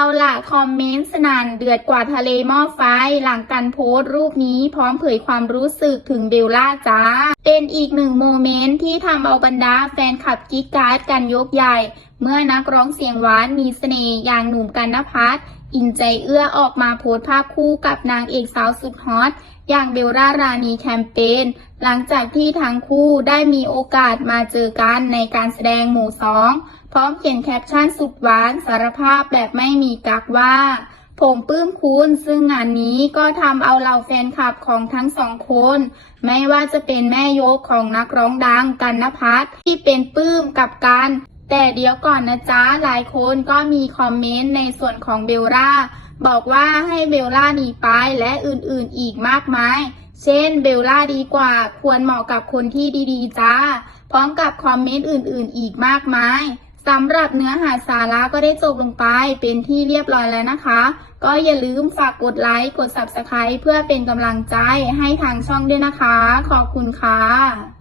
เอาล่ะคอมเมนต์สนันเดือดกว่าทะเลหม้อไฟหลังการโพสต์รูปนี้พร้อมเผยความรู้สึกถึงเบลล่าจ้า เป็นอีกหนึ่งโมเมนต์ที่ทำเอาบรรดาแฟนคลับกิ๊กการ์ดกันยกใหญ่ เมื่อนักร้องเสียงหวานมีเสน่ห์อย่างหนุ่มกันนพัฒน์ อินใจเอื้อออกมาโพสภาพคู่กับนางเอกสาวสุดฮอต อย่างเบลล่ารานีแคมเปญหลังจากที่ทั้งคู่ได้มีโอกาสมาเจอกันในการแสดงหมู่สองพร้อมเขียนแคปชั่นสุดหวานสารภาพแบบไม่มีกักว่า ผมปลื้มคุณซึ่งงานนี้ก็ทำเอาเหล่าแฟนคลับของทั้งสองคน ไม่ว่าจะเป็นแม่ยกของนักร้องดังกันนพัฒน์ที่เป็นปลื้มกับกัน แต่เดี๋ยวก่อนนะจ๊ะ หลายคนก็มีคอมเมนต์ในส่วนของเบลล่าบอกว่าให้เบลล่าหนีไปและอื่นๆอีกมากมาย เช่นเบลล่าดีกว่าควรเหมาะกับคนที่ดีๆ จ้า พร้อมกับคอมเมนต์อื่นๆ อีกมากมายสำหรับเนื้อหาสาระก็ได้จบลงไปเป็นที่เรียบร้อยแล้วนะคะ ก็อย่าลืมฝากกดไลค์ กด Subscribe เพื่อเป็นกำลังใจให้ทางช่องด้วยนะคะ ขอบคุณค่ะ